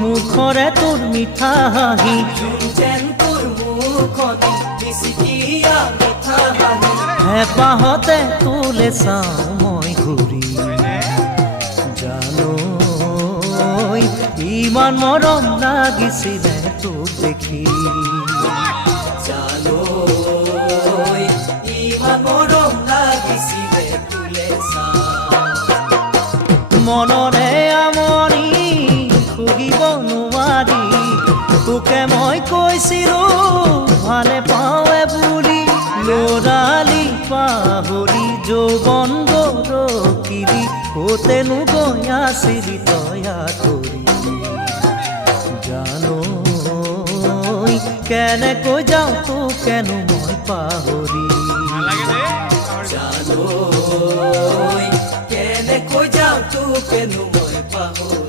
মুখৰে তোৰ মিঠা হাঁহি যেন তোৰ মুখনি মিচিকিয়া মিঠা হাঁহি হেঁপাহতে তোলে চাওঁ মই ঘূৰি জানো ইমান মৰম লাগিছিলে তোক দেখি জানো ইমান মৰম লাগিছিলে তোলে মনৰে আমনি খুগিব নোৱাৰি তোকে মই কৈছিলো ভালে পাৱে বুলি লৰালি পাহৰি যৌৱন গৰকিলি কতেনো গৈ আছিলি তয়া কৰি জানো কেনেকৈ যাওঁ তোকেনো মই পাহৰি জানো কেনেকৈ যাওঁ তোকেনো মই পাহৰি